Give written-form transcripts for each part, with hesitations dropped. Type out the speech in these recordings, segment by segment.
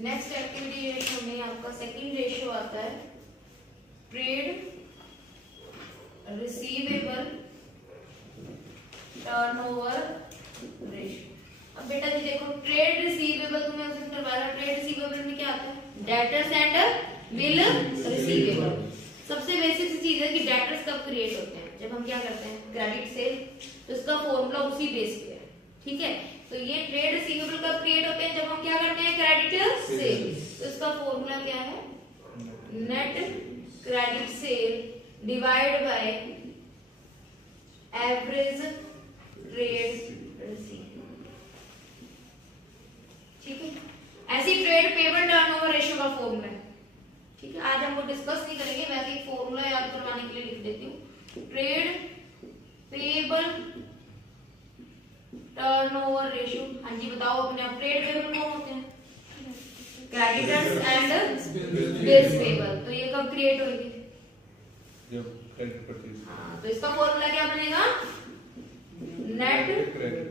Next activity ratio में आपका second ratio आता है ट्रेड रिसीवेबल टर्नओवर रेशियो। अब बेटा जी देखो, ट्रेड रिसीवेबल तुम्हें उसमें करवाया, ट्रेड रिसीवेबल में क्या आता है, डेटर्स एंड बिल रिसीवेबल। सबसे बेसिक सी चीज है कि डेटर्स कब क्रिएट होते हैं, जब हम क्या करते हैं क्रेडिट सेल, तो इसका फॉर्मूला उसी बेस पे है, ठीक है। तो ये ट्रेड रिसीवेबल कब क्रिएट होते हैं, जब हम क्या करते हैं क्रेडिट सेल। तो इसका फॉर्मूला क्या है, net credit cell divide by average trade receivable, ठीक है। ऐसी ट्रेड पेबल टर्नओवर रेशियो का फॉर्मूला है, ठीक है। आज हम वो डिस्कस नहीं करेंगे, वैसे एक फॉर्मूला याद करवाने के लिए लिख देती हूँ। ट्रेड पेबल टर्नओवर रेशियो, हाँ जी बताओ अपने आप, ट्रेड पेबल कौन होते हैं, क्रेडिटर्स एंड बिल्स पेबल। तो ये कब क्रिएट होगी, जब क्रेडिट परचेज। हाँ, तो इसका फॉर्मूला क्या बनेगा, net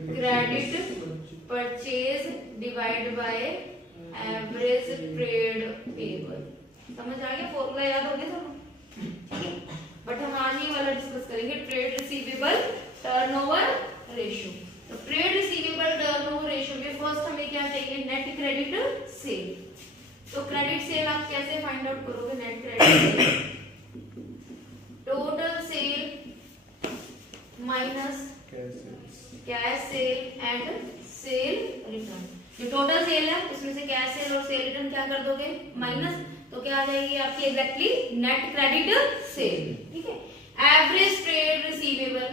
credit purchase divide by average trade payable. समझ आ गया, फॉर्मूला याद हो गया सब। बट हम आज ही वाला डिस्कस करेंगे, ट्रेड रिसीवेबल टर्नओवर रेशियो। तो ट्रेड रिसीवेबल टर्नओवर रेशियो में फर्स्ट हमें क्या चाहिए, नेट क्रेडिट सेल। तो क्रेडिट सेल आप कैसे फाइंड आउट करोगे, net credit cell total sale minus cash cell and cell return. जो टोटल सेल है उसमें से कैश सेल और सेल रिटर्न क्या कर दोगे, माइनस, तो क्या आ जाएगी आपकी एग्जैक्टली नेट क्रेडिट सेल, ठीक है। एवरेज ट्रेड रिसीवेबल,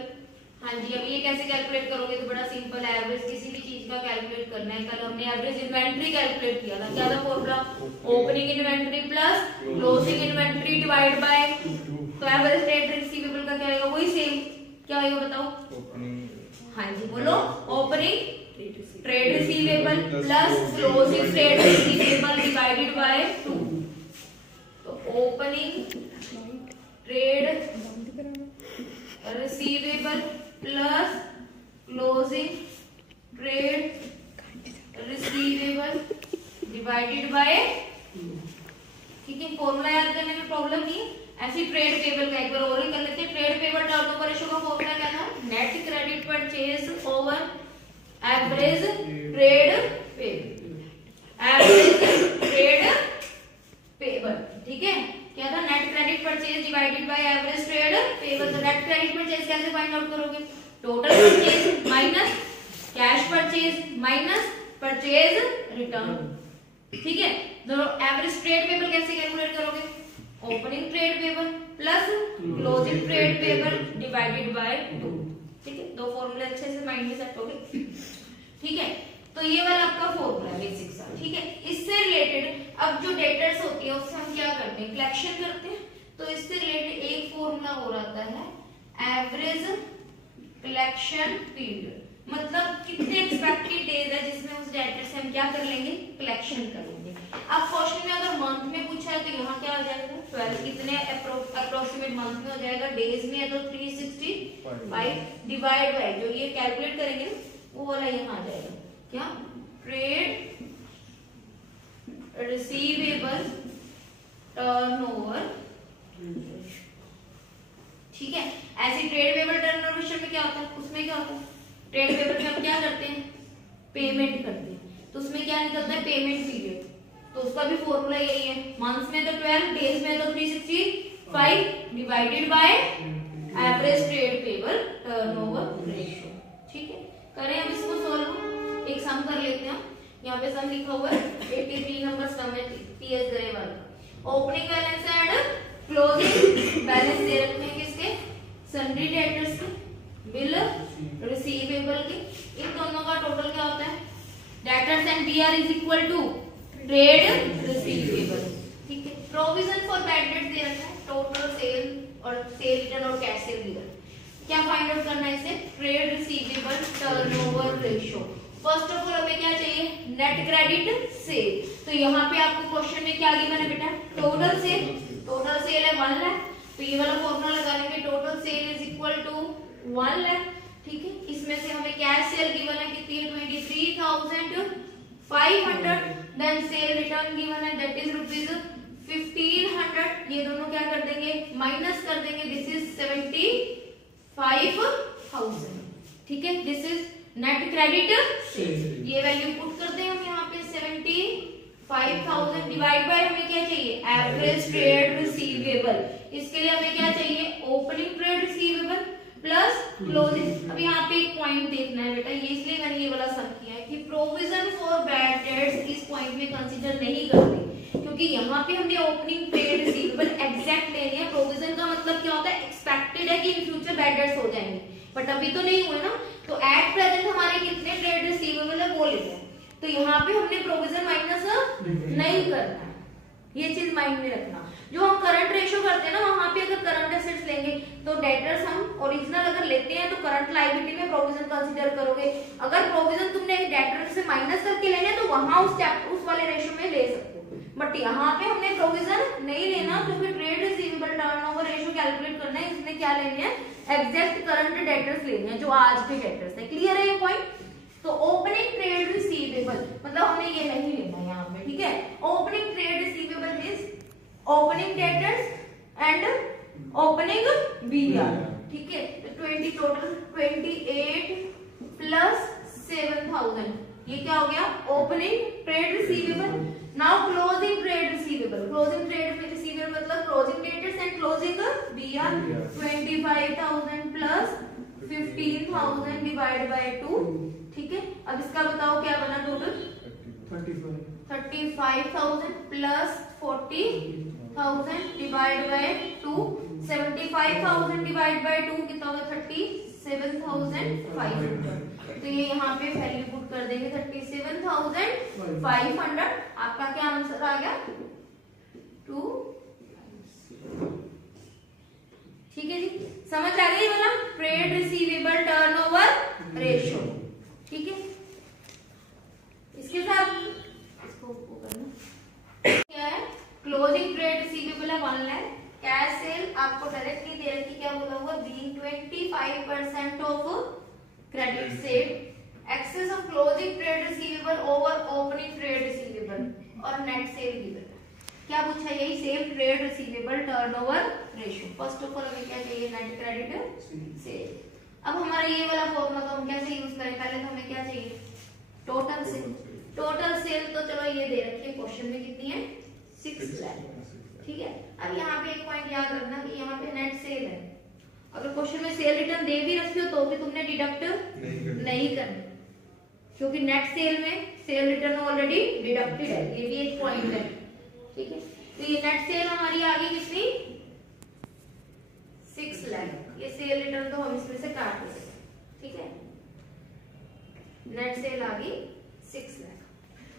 हाँ जी, अब ये कैसे कैलकुलेट करोगे, तो बड़ा सिंपल है, एवरेज किसी भी चीज का कैलकुलेट करना है। कल हमने एवरेज इन्वेंट्री कैलकुलेट किया था, क्या था formula, opening inventory plus closing inventory divide by, तो एवरेज ट्रेड रिसीवेबल का क्या आएगा, वही सेम, क्या आएगा बताओ, हाँ जी बोलो, opening trade receivable plus closing trade receivable divided by 2। तो opening trade receivable plus closing trade receivable divided bye, ठीक है। फॉर्मूला याद करने में प्रॉब्लम नहीं है। ऐसी ट्रेड पेबल का एक बार और ही कर लेते हैं। ट्रेड पेबल टर्नओवर रेशियो का फॉर्मूला क्या था, net credit purchase over average trade payable, average trade payable, ठीक है। क्या था, net credit purchase divided by average trade payable. तो नेट क्रेडिट परचेज कैसे फाइंड आउट करोगे, total purchase minus cash purchase minus purchase return, ठीक है। तो एवरेज ट्रेड पेबल कैसे कैलकुलेट करोगे, opening trade payable plus closing trade payable divided by 2, ठीक है। दो फॉर्मूले अच्छे से माइंड में सेट हो गए, ठीक है। तो ये वाला आपका फॉर्मूला है बेसिक सा, ठीक है। इससे रिलेटेड अब जो डेटर्स होती है उससे हम क्या करते हैं, कलेक्शन करते हैं। तो इससे रिलेटेड एक फॉर्मूला और आता है एवरेज कलेक्शन पीरियड, मतलब कितने एक्सपेक्टेड डेज है जिसमें उस डेटर से हम क्या कर लेंगे, कलेक्शन कर लेंगे। अब क्वेश्चन में अगर मंथ में पूछा है तो यहाँ क्या आ जाएगा, 12 कितने अप्रोक्सीमेट मंथ में हो जाएगा, डेज में है तो 365 डिवाइड बाय जो ये कैलकुलेट करेंगे वो वाला यहाँ आ जाएगा, क्या, ट्रेड रिसीवेबल टर्नओवर, ठीक है। ऐसे ट्रेड पेबल टर्नओवर रेशियो में क्या होता है, उसमें क्या होता है, ट्रेड पेबल में हम क्या करते हैं, पेमेंट करते हैं, तो उसमें क्या निकलता है, पेमेंट पीरियड। तो उसका भी फॉर्मूला यही है, मंथ्स में तो 12, डेज में तो 365 divided by average trade payable turnover ratio, ठीक है। करें अब इसको सॉल्व, एक सम कर लेते हैं। यहाँ पे सम लिखा हुआ है 83 नंबर सम है TS Grewal. Opening balance and closing balance दे रखे हैं किसके, सन्ड्री डेटर्स के, बिल रिसीवेबल के, इन दोनों का टोटल क्या होता है, debtors and BR is equal to trade receivable, ठीक है। प्रोविजन फॉर बैड डेट दे रखा है, टोटल सेल और सेल रिटर्न और कैश सेल रिटर्न। क्या फाइंड आउट करना है इसे, trade receivable turnover ratio. First of all हमें क्या चाहिए, नेट क्रेडिट सेल। तो यहाँ पे आपको क्वेश्चन में क्या गिवन है बेटा, टोटल सेल, टोटल सेल है 1 लाख, तो ये वाला फॉर्मूला लगा लेंगे, total sale is equal to 1 lakh, ठीक है। इसमें से हमें कैश सेल गिवन है कितनी है, 23,500 देन सेल रिटर्न गिवन है दैट इज ₹1500, ये दोनों क्या कर देंगे माइनस कर देंगे, दिस इज 75,000, ठीक है। This is net credit sales, ये वैल्यू पुट करते हैं हम यहाँ पे 75,000 डिवाइड बाय हमें क्या चाहिए एवरेज ट्रेड रिसीवेबल, इसके लिए हमें क्या चाहिए opening trade receivable plus closing. अब यहाँ पे एक पॉइंट देखना है बेटा, ये इसलिए मैंने ये वाला सम किया है कि प्रोविजन फॉर बैड डेट्स इस पॉइंट में कंसीडर नहीं करते, क्योंकि यहाँ पे हमने ओपनिंग ट्रेड रिसीवेबल एग्जैक्ट लेनी है। प्रोविजन का मतलब क्या होता है एक्सपेक्टेड है कि इन फ्यूचर बैड डेट्स हो जाएंगे, बट अभी तो नहीं हुए ना, तो एट प्रेजेंट हमारे कितने ट्रेड रिसीवेबल है वो लेते हैं, तो यहाँ पे हमने प्रोविजन माइनस नहीं करना है, ये चीज माइंड में रखना। जो हम करंट रेशियो करते हैं ना, वहां पे अगर करंट एसेट्स लेंगे तो डेटर्स हम ओरिजिनल अगर लेते हैं तो करंट लायबिलिटी में प्रोविजन कंसीडर करोगे, अगर प्रोविजन तुमने डेटर से माइनस करके लेने तो वहां उस वाले रेशियो में ले सकते हो, बट यहाँ पे हमने प्रोविजन नहीं लेना, क्योंकि trade receivable turnover ratio calculate करना है, इसमें क्या लेनी है एग्जैक्ट करंट डेटर्स लेनी है जो आज के डेटर्स है। क्लियर है ये पॉइंट? तो ओपनिंग ट्रेड रिसीवेबल मतलब हमने ये नहीं लेना यहाँ पे, ठीक है। Opening trade receivable is opening debtors and opening BR, ठीक है। तो 20 टोटल 28 प्लस 7,000, ये क्या हो गया opening trade receivable. Now closing trade receivable, closing trade receivable मतलब closing debtors and closing BR, 25,000 plus 15,000 divide by 2, ठीक है। अब इसका बताओ क्या बना total 35,000 plus 40,000 divide by 2, 75,000 divide by 2 कितना होगा 37,500, तो ये यहाँ पे वैल्यू पुट कर देंगे 37,500। आपका क्या आंसर आ गया 2, ठीक है जी। समझ आ गई वाला ट्रेड रिसीवेबल टर्नओवर रेशियो, ठीक है। इसके साथ इसको करना क्या है क्लोजिंग ट्रेड रिसीवेबल है 1 लाख, कैश सेल आपको डायरेक्टली दे रखी क्या बोला हुआ being 25% of credit sale, excess of closing trade receivable over opening trade receivable और नेट सेल गिवन। क्या पूछा यही same trade receivable turnover ratio. First of all हमें क्या चाहिए नेट क्रेडिट सेल। अब हमारा ये वाला फॉर्मूला तो हम कैसे यूज करें, पहले तो हमें क्या चाहिए टोटल सेल। टोटल सेल तो चलो ये दे रखी है क्वेश्चन में कितनी है 6 लाख, ठीक है। अब यहाँ पे एक पॉइंट याद रखना कि यहाँ पे नेट सेल है, अगर क्वेश्चन में सेल रिटर्न दे भी रखी हो तो भी तुमने डिडक्ट नहीं करना, क्योंकि नेट सेल में सेल रिटर्न ऑलरेडी डिडक्टेड है, ये भी एक पॉइंट है, ठीक है। तो ये नेट सेल हमारी आ गई कितनी 6 लाख, ये सेल रिटर्न तो हम इसमें से काट देंगे, ठीक है। नेट सेल आ गई 6 लाख।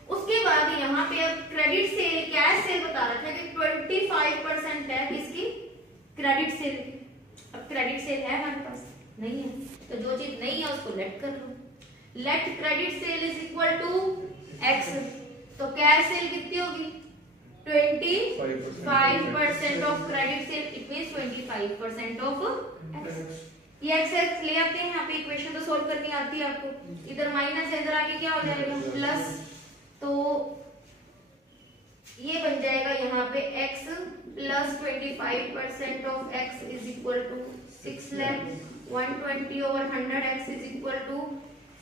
उसके बाद यहाँ पे अब क्रेडिट सेल कैश सेल बता रखा है कि 25% है किसकी क्रेडिट सेल की। अब क्रेडिट सेल है हमारे पास नहीं है, तो जो चीज नहीं है उसको लेट कर लो। Let credit sale is equal to X, तो कैश सेल कितनी होगी 25% of credit sale, it means 25% of X. ये एक्स ले आते हैं यहाँ पे, इक्वेशन तो सोल्व करनी आती है आपको, इधर माइनस है इधर आके क्या हो जाएगा प्लस, तो ये बन जाएगा यहाँ पे x plus 25% of x is equal to 6 lakh, 120 over 100 x is equal to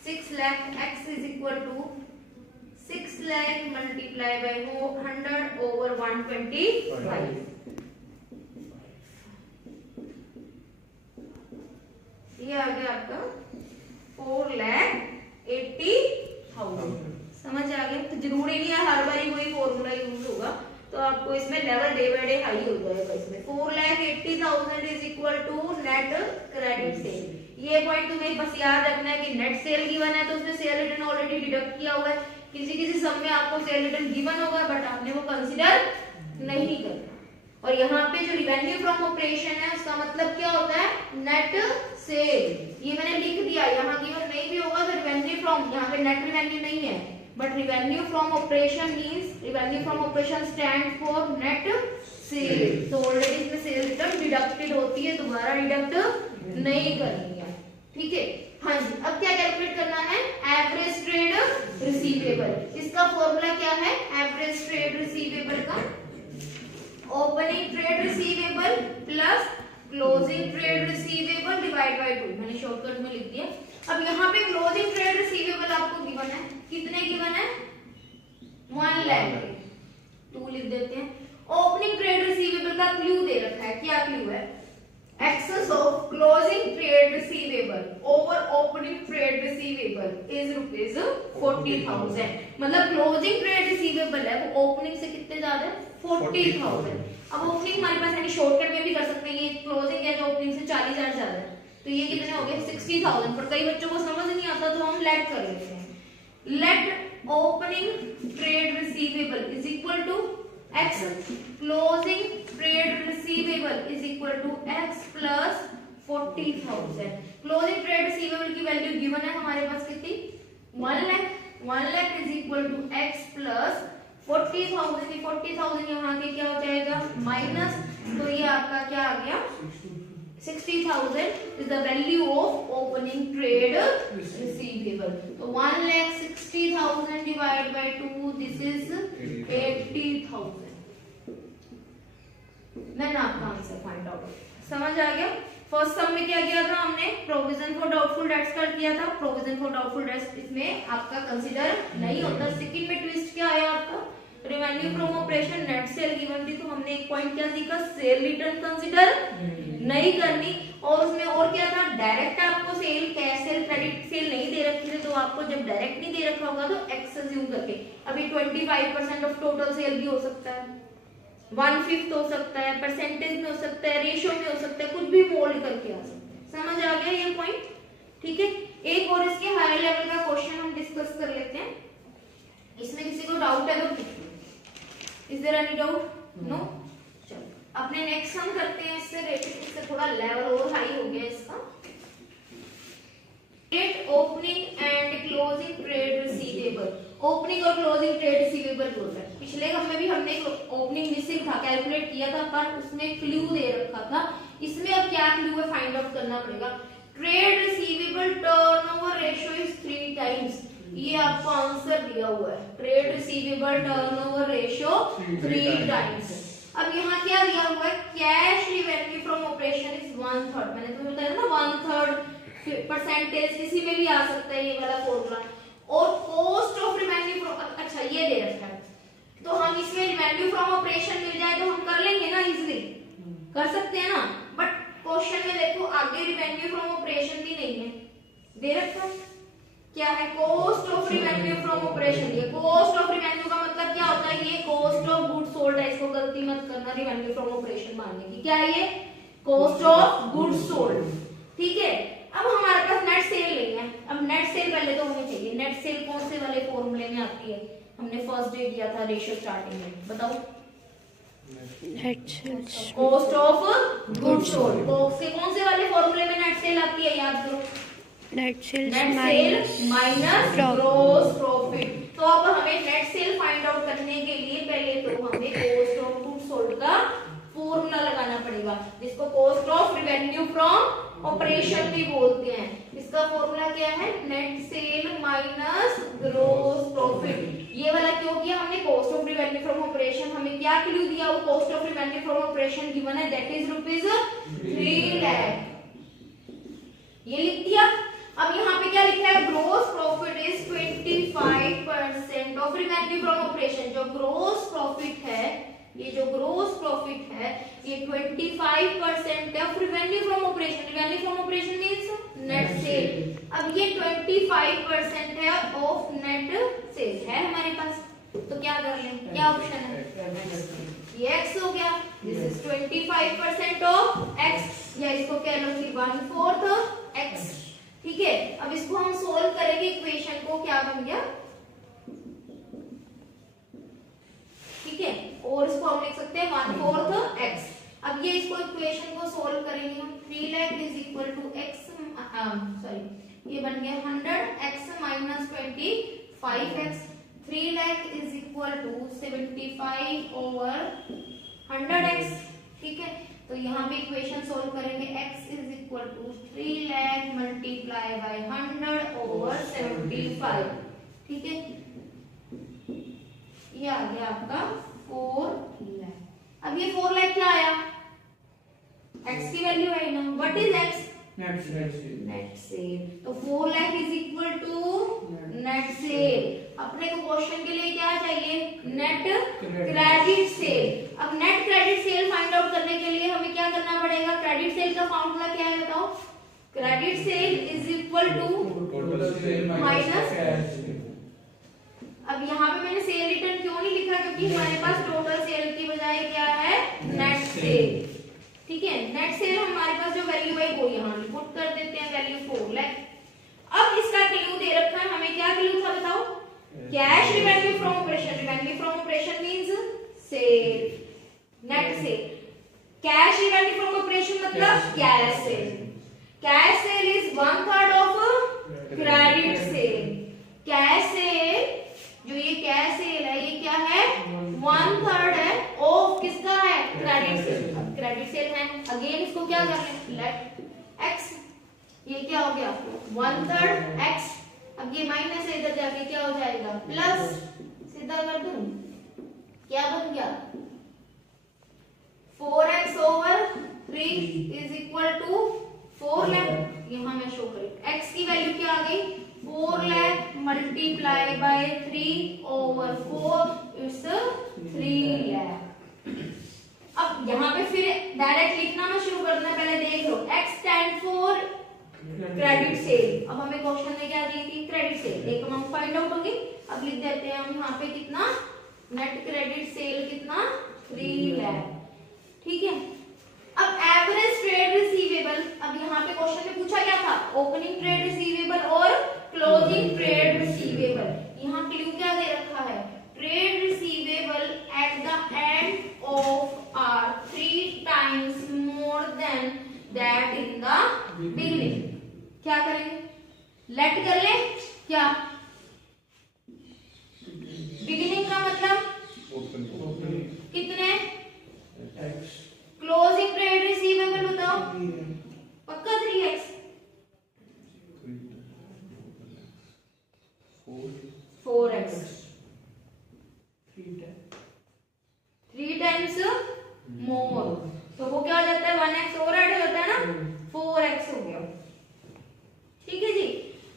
6 lakh, x is equal to 6 lakh multiply by 100 over 125, ये आ गया आपका 4,80,000। समझ आ गया? तो जरूरी नहीं है हर बार वही फॉर्मूला यूज होगा, तो आपको इसमें level day by day high हो जाएगा। इसमें 4,80,000 is equal to net credit sale. ये पॉइंट तुम्हें बस याद रखना है कि नेट सेल गिवन है तो उसमें सेल रिटर्न ऑलरेडी डिडक्ट किया हुआ है, किसी सम में आपको सेल रिटर्न गिवन होगा बट आपने वो कंसीडर नहीं करना। और यहाँ पे जो रिवेन्यू फ्रॉम ऑपरेशन है उसका मतलब क्या होता है नेट सेल, ये मैंने लिख दिया, यहाँ गिवन नहीं भी होगा तो रिवेन्यू फ्रॉम, यहाँ पे नेट रिवेन्यू नहीं है but revenue from operation means revenue from operation stand for net sale. तो ऑलरेडी इसमें सेल रिटर्न डिडक्टेड होती है, दोबारा डिडक्ट नहीं करनी है, ठीक है। हाँ जी, अब क्या कैलकुलेट करना है, एवरेज ट्रेड रिसीवेबल। इसका फॉर्मूला क्या है, एवरेज ट्रेड रिसीवेबल का opening trade receivable plus closing trade receivable divide by 2। मैंने शॉर्टकट में लिख दिया। अब यहाँ पे क्लोजिंग ट्रेड रिसीवेबल आपको गिवन है, कितने गिवन है, 1 लाख, 2 लिख देते हैं। ओपनिंग ट्रेड रिसीवेबल का क्लू दे रखा है, क्या क्लू है, excess of closing trade receivable over opening trade receivable is rupees 40,000। मतलब closing trade receivable है वो opening से कितने ज्यादा है, 40,000। अब opening हमारे पास यानी शॉर्टकट में भी कर सकते हैं, ये closing है जो opening से 40,000 ज्यादा है, तो ये कितने हो गए 60,000। पर कई बच्चों को समझ नहीं आता तो हम लेट कर लेते हैं। Let opening trade receivable is equal to x closing trade receivable is equal to x plus 40,000। closing trade receivable की वैल्यू गिवन है हमारे पास कितनी, 1 lakh is equal to x plus 40,000। 40,000 यहाँ के क्या हो जाएगा माइनस, तो ये आपका क्या आ गया 60,000 is the value of opening trade receivable। तो 1,60,000 divided by 2, this is 80,000। Then आपका आंसर फाइंड आउट। समझ आ गया। फर्स्ट सम में क्या किया था हमने, प्रोविजन फॉर डाउटफुल डेट्स कर दिया था। प्रोविजन फॉर डाउटफुल डेट्स इसमें आपका कंसीडर नहीं होता। सेकंड में ट्विस्ट क्या आया आपका, revenue from operation net sale given थी, तो हमने एक पॉइंट क्या सीखा, सेल रिटर्न कंसीडर नहीं करनी। और उसमें और क्या था, डायरेक्ट आपको sale, cash sale, credit sale नहीं दे रखी थी, तो आपको जब डायरेक्ट नहीं दे रखा होगा तो एक्स अज्यूम करके, अभी 25% ऑफ टोटल सेल भी हो सकता है, 1/5 हो सकता है, परसेंटेज में हो सकता है, रेशियो में हो सकता है, कुछ भी मोल्ड करके आ सकता है। समझ आ गया ये पॉइंट, ठीक है। एक और इसके हायर लेवल का क्वेश्चन हम डिस्कस कर लेते हैं। इसमें किसी को डाउट है तो पूछिए। Is there any doubt, no. चलो अपने नेक्स्ट सम करते हैं, इससे थोड़ा लेवल और हाई हो गया इसका। Trade opening and closing trade receivable, opening और क्लोजिंग ट्रेड रिसीवेबल बोलते हैं। पिछले गम में भी हमने ओपनिंग मिसिंग था, कैलकुलेट किया था, पर उसमें क्लू दे रखा था। इसमें अब क्या क्लू है फाइंड आउट करना पड़ेगा। Trade receivable turnover ratio is 3 times, ये आपको आंसर दिया हुआ है। Trade receivable turnover ratio 3 times. अब यहाँ क्या दिया हुआ है, cash revenue from operation is 1/3। मैंने तुम्हें बताया ना 1/3 परसेंटेज, इसी में भी आ सकता है ये वाला फॉर्मूला। और कॉस्ट ऑफ रिवेन्यू फ्रॉम, अच्छा ये दे रखा है, तो हम इसमें रिवेन्यू फ्रॉम ऑपरेशन मिल जाए तो हम कर लेंगे ना, इजीली कर सकते हैं ना। बट क्वेश्चन में देखो आगे रिवेन्यू फ्रॉम ऑपरेशन भी नहीं है, दे रखा है क्या है, cost of revenue from operation. ये कॉस्ट ऑफ रिवेन्यू का मतलब क्या होता है, ये कॉस्ट ऑफ गुड्स सोल्ड है, इसको गलती मत करना रिवेन्यू फ्रॉम ऑपरेशन मानने की। क्या है ये, कॉस्ट ऑफ गुड्स सोल्ड, ठीक है। अब हमारे पास नेट सेल नहीं है। अब नेट सेल पहले तो हमें चाहिए। नेट सेल कौन से वाले फॉर्मूले में आती है, हमने फर्स्ट डे दिया था रेशियो स्टार्टिंग में, बताओ। कॉस्ट ऑफ गुड्स सोल्ड, कौन से वाले फॉर्मूले में नेट सेल आती है, याद करो, net cell minus gross profit. तो अब हमें नेट सेल फाइंड आउट करने के लिए पहले तो हमें कॉस्ट ऑफ गुड्स सोल्ड का फॉर्मूला लगाना पड़ेगा, जिसको cost of revenue from operation भी बोलते हैं। इसका फॉर्मूला क्या है, net cell minus gross profit. ये वाला क्यों किया हमने, cost of revenue from operation, हमें क्या क्लू दिया, वो cost of revenue from operation given है, दैट इज रुपीज 3 लाख, ये लिख दिया। अब यहाँ पे क्या लिखा है, gross profit is 25% of revenue from operation. जो ग्रॉस प्रॉफिट है, ये जो ग्रॉस प्रॉफिट है ये 25% है of revenue from operation. Revenue from operation means net cell. अब ये 25% है ऑफ नेट सेल है हमारे पास, तो क्या कर लें, क्या ऑप्शन है, ये x हो गया, दिस इज 25% ऑफ x, या इसको कह लो कि 1/4 x, ठीक है। अब इसको हम सोल्व करेंगे, इक्वेशन को क्या बन गया, ठीक है, और इसको हम लिख सकते हैं 1/4 x। अब ये इसको इक्वेशन को सोल्व करेंगे हम, 3 lakh is equal to x, sorry ये बन गया 100x minus 25x। 3 lakh is equal to 75 over 100x, ठीक है। तो यहाँ पे इक्वेशन सोल्व करेंगे x is equal to 3 lakh multiply by 100 over 75, ठीक है। ये आ गया आपका 4 लाख। अब ये 4 लाख क्या आया, x की वैल्यू है ना, what is x, net sale. तो 4 lakh is equal to net sale. अपने को क्वेश्चन के लिए क्या चाहिए, नेट क्रेडिट सेल। अब net credit sale find out करने के लिए हमें क्या करना पड़ेगा, क्रेडिट सेल का फॉर्मूला क्या है बताओ, credit sale is equal to minus. अब यहाँ पे मैंने सेल रिटर्न क्यों नहीं लिखा, क्योंकि हमारे पास टोटल सेल की बजाय क्या है, नेट सेल, ठीक है। नेट सेल हमारे पास जो वैल्यू है वो यहाँ पुट कर देते हैं, वैल्यू 4 लाख। अब इसका क्लू दे रखा है हमें, क्या क्लू था बताओ, cash revenue from operation. Revenue from operation means sale, net sale. Cash revenue from operation मतलब cash sale. Cash sale is 1/3 of credit sale. Cash sale, जो ये कैश सेल है ये क्या है, 1/3 है ऑफ किसका है, क्रेडिट सेल। क्रेडिट सेल है, अगेन इसको क्या कर रहे हैं, लेट x, ये क्या हो गया 1/3 x। अब ये माइनस है, इधर जाके क्या हो जाएगा प्लस, सीधा कर दूं, क्या बन गया 4x over 3 is equal to 4 lakh. यहाँ मैं शो करें x की वैल्यू क्या आ गई, 4 lakh multiply bye 3 over 4 it's 3 lakh. अब यहाँ पे फिर डायरेक्ट लिखना ना शुरू करना, पहले देख लो, x stand for credit sale. अब हमें क्वेश्चन में क्या दी थी, क्रेडिट सेल, एक अमाउंट फाइंड आउट होगी। अब लिख देते हैं हम यहाँ पे कितना, नेट क्रेडिट सेल कितना 3 लाख, ठीक है। अब एवरेज ट्रेड रिसीवेबल, अब यहाँ पे क्वेश्चन में पूछा क्या था, ओपनिंग ट्रेड रिसीवेबल और क्लोजिंग ट्रेड रिसीवेबल। यहाँ क्लू क्या दे रखा है, trade receivable at the end of are 3 times more than that in the beginning। क्या करेंगे, लेट कर ले, क्या बिगिनिंग का मतलब कितने, क्लोजिंग ट्रेड रिसीवेबल बताओ, पक्का 3x, 4x, 3 times मोर, तो वो क्या हो जाता है 1x और ऐड हो जाता है ना, 4x हो गया, ठीक है जी।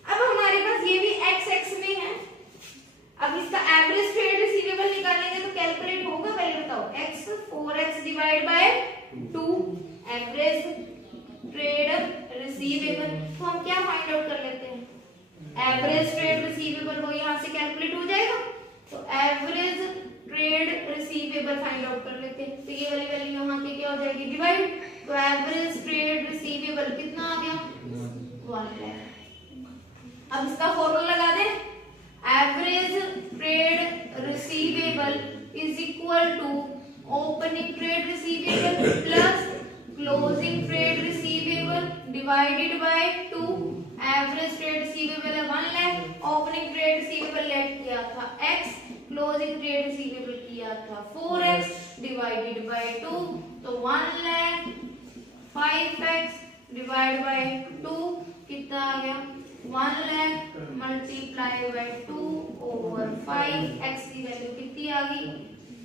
अब हमारे पास ये भी x में है। अब इसका एवरेज ट्रेड रिसीवेबल निकालेंगे तो कैलकुलेट होगा, पहले बताओ, x 4x divide by 2 average trade receivable. तो हम क्या फाइंड आउट कर लेते हैं, एवरेज ट्रेड रिसीवेबल, वो यहाँ से कैलकुलेट हो जाएगा। तो average trade receivable find out कर लेते हैं, तो ये वाली वैल्यू यहाँ की क्या हो जाएगी, डिवाइड। तो एवरेज ट्रेड रिसीवेबल कितना आ गया, 1 लाख। अब इसका फॉर्मूला लगा दें, average trade receivable is equal to opening trade receivable plus closing trade receivable divided by 2। Average trade receivable है 1 lakh, opening trade receivable let किया था x, क्लोजिंग ट्रेड रिसीवेबल किया था 4x डिवाइडेड बाय 2। तो 1 लाख 5x डिवाइड बाय 2 कितना आ गया, 1 lakh multiply bye 2 over 5। x की value कितनी आ गई,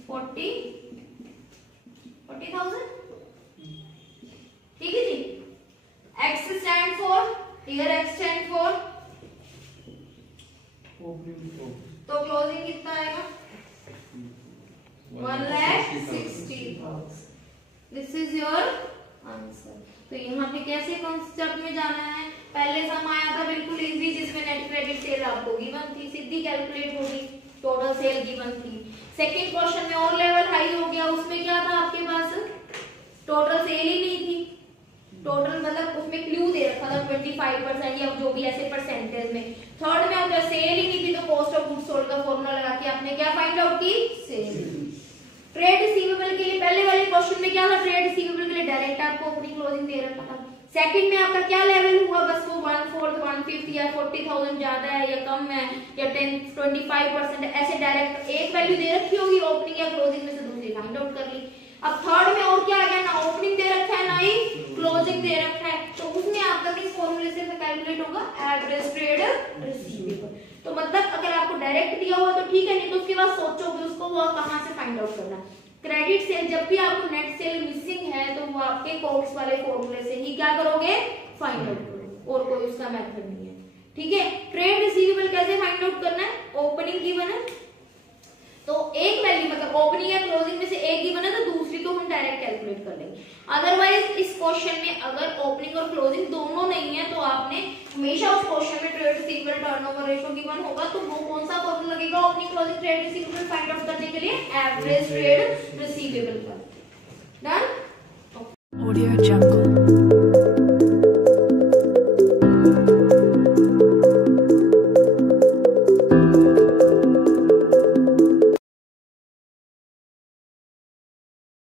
40,000, ठीक है जी। x stand for, here x stand for, तो क्लोजिंग कितना आएगा 1,60,000। This is your answer. तो यहाँ पे कैसे कॉन्सेप्ट में जाना है, पहले सम आया था बिल्कुल इजी, जिसमें नेट क्रेडिट सेल आपको गिवन थी, सीधी कैलकुलेट होगी, टोटल सेल गिवन थी। सेकंड क्वेश्चन में और लेवल हाई हो गया, उसमें क्या था आपके पास, टोटल सेल ही नहीं थी। टोटल मतलब उसमें क्लू दे रखा था 25% या जो भी ऐसे परसेंटेज में। थर्ड में आपका सेल ही नहीं थी, तो कॉस्ट ऑफ गुड्स सोल्ड का फॉर्मूला लगा के आपने क्या फाइंड आउट की, सेल। ट्रेड रिसीवेबल के लिए पहले वाले क्वेश्चन में क्या था, ट्रेड रिसीवेबल के लिए डायरेक्ट आपको ओपनिंग क्लोजिंग दे रखा था। सेकंड में आपका क्या लेवल हुआ, बस वो 1/4 1/5 या 40,000 ज्यादा है या कम है या 25% ऐसे डायरेक्ट एक वैल्यू दे रखी होगी, ओपनिंग या क्लोजिंग में से दूसरी फाइंड आउट कर ली। अब थर्ड में और क्या आ गया ना, ओपनिंग दे रखा होगा एवरेज ट्रेड रिसीवेबल। तो मतलब अगर आपको डायरेक्ट दिया हुआ तो ठीक है, नहीं तो उसके बाद सोचोगे उसको वो कहां से फाइंड आउट करना। क्रेडिट सेल, जब भी आपको नेट सेल मिसिंग है तो वो आपके कोर्स वाले फॉर्मूले से ही क्या करोगे, फाइंड आउट करोगे, और कोई उसका मेथड नहीं है। ठीक है, ट्रेड रिसीवेबल कैसे फाइंड आउट करना है, ओपनिंग गिवन है तो एक वैल्यू मतलब ओपनिंग या क्लोजिंग में से एक गिवन है तो दूसरी तो हम डायरेक्ट कैलकुलेट कर लेंगे। अदरवाइज इस क्वेश्चन में अगर ओपनिंग और क्लोजिंग दोनों नहीं है तो आपने हमेशा उस क्वेश्चन में trade receivable turnover ratio given होगा तो वो कौन सा फॉर्मूला लगेगा opening closing trade receivable find out करने के लिए, एवरेज ट्रेड रिसीवेबल का। डन। Audio Jungle।